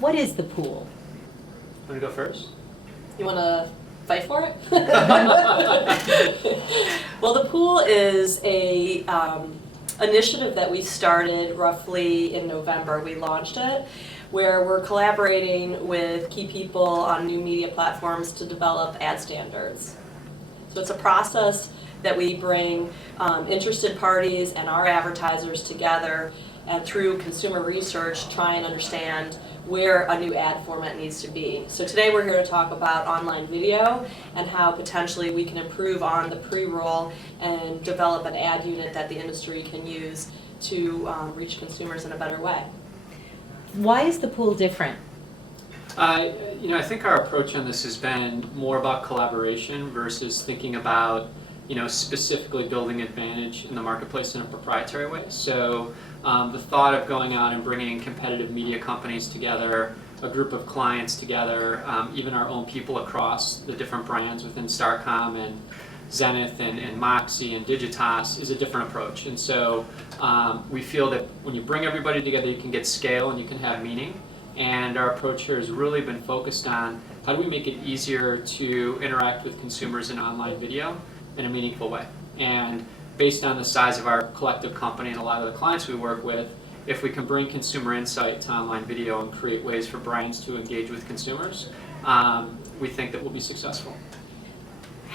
What is the pool? Want to go first? You want to fight for it? Well, the pool is a initiative that we started roughly in November. We launched it, where we're collaborating with key people on new media platforms to develop ad standards. So it's a process that we bring interested parties and our advertisers together, and through consumer research try and understand where a new ad format needs to be. So today we're here to talk about online video and how potentially we can improve on the pre-roll and develop an ad unit that the industry can use to reach consumers in a better way. Why is the pool different? I think our approach on this has been more about collaboration versus thinking about, specifically building advantage in the marketplace in a proprietary way. So the thought of going out and bringing competitive media companies together, a group of clients together, even our own people across the different brands within Starcom and Zenith and Moxie and Digitas is a different approach. And so we feel that when you bring everybody together, you can get scale and you can have meaning. And our approach here has really been focused on how do we make it easier to interact with consumers in online video in a meaningful way. And based on the size of our collective company and a lot of the clients we work with, if we can bring consumer insight to online video and create ways for brands to engage with consumers, we think that we'll be successful.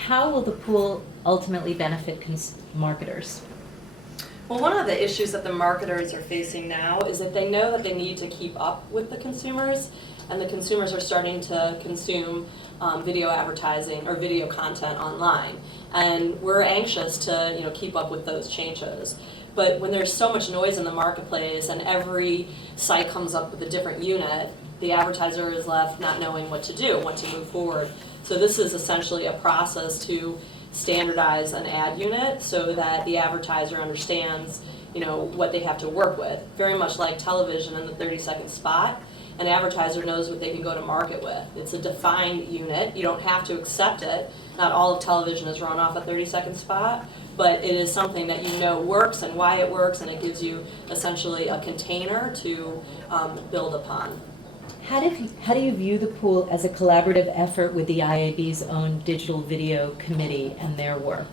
How will the pool ultimately benefit marketers? Well, one of the issues that the marketers are facing now is that they know that they need to keep up with the consumers, and the consumers are starting to consume video advertising or video content online. And we're anxious to keep up with those changes. But when there's so much noise in the marketplace and every site comes up with a different unit, the advertiser is left not knowing what to do, what to move forward. So this is essentially a process to standardize an ad unit so that the advertiser understands what they have to work with. Very much like television in the 30-second spot, an advertiser knows what they can go to market with. It's a defined unit. You don't have to accept it. Not all of television is run off a 30-second spot, but it is something that works and why it works, and it gives you essentially a container to build upon. How do you view the pool as a collaborative effort with the IAB's own Digital Video Committee and their work?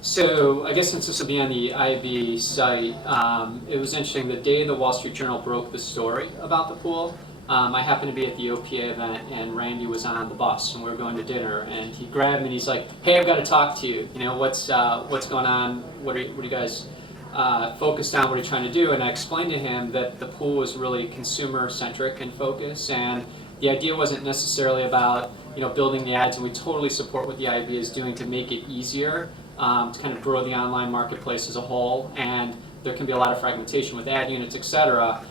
So I guess since this will be on the IAB site, it was interesting. The day the Wall Street Journal broke the story about the pool, I happened to be at the OPA event, and Randy was on the bus, and we were going to dinner, and he grabbed me and he's like, "Hey, I've got to talk to you. What's going on? What are you guys focused on? What are you trying to do?" And I explained to him that the pool was really consumer-centric in focus, and the idea wasn't necessarily about building the ads, and we totally support what the IAB is doing to make it easier to kind of grow the online marketplace as a whole, and there can be a lot of fragmentation with ad units, etc.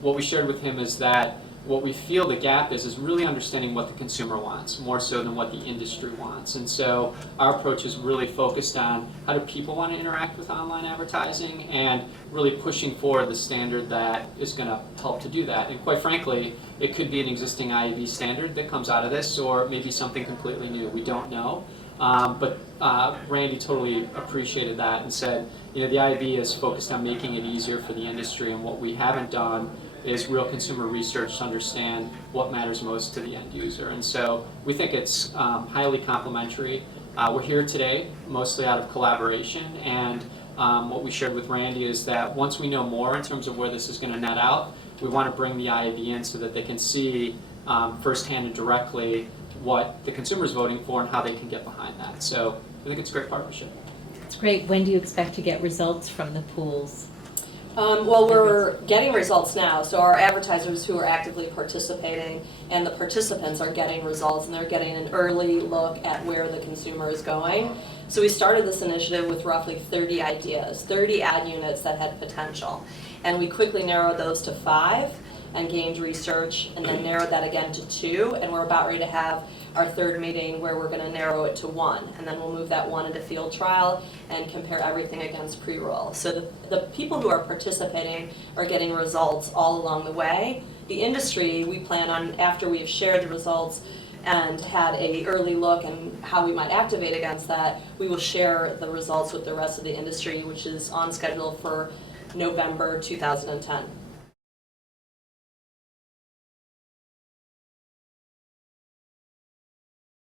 What we shared with him is that what we feel the gap is really understanding what the consumer wants, more so than what the industry wants. And so our approach is really focused on how do people want to interact with online advertising, and really pushing forward the standard that is going to help to do that. And quite frankly, it could be an existing IAB standard that comes out of this, or maybe something completely new. We don't know. But Randy totally appreciated that and said, the IAB is focused on making it easier for the industry, and what we haven't done is real consumer research to understand what matters most to the end user. And so we think it's highly complementary. We're here today mostly out of collaboration, and what we shared with Randy is that once we know more in terms of where this is going to net out, we want to bring the IAB in so that they can see firsthand and directly what the consumer is voting for and how they can get behind that. So I think it's a great partnership. It's great. When do you expect to get results from the pools? Well, we're getting results now. So our advertisers who are actively participating and the participants are getting results, and they're getting an early look at where the consumer is going. So we started this initiative with roughly 30 ideas, 30 ad units that had potential. And we quickly narrowed those to 5 and gained research, and then narrowed that again to 2, and we're about ready to have our third meeting where we're going to narrow it to 1, and then we'll move that 1 into field trial and compare everything against pre-roll. So the people who are participating are getting results all along the way. The industry, we plan on, after we've shared the results and had a early look and how we might activate against that, we will share the results with the rest of the industry, which is on schedule for November 2010.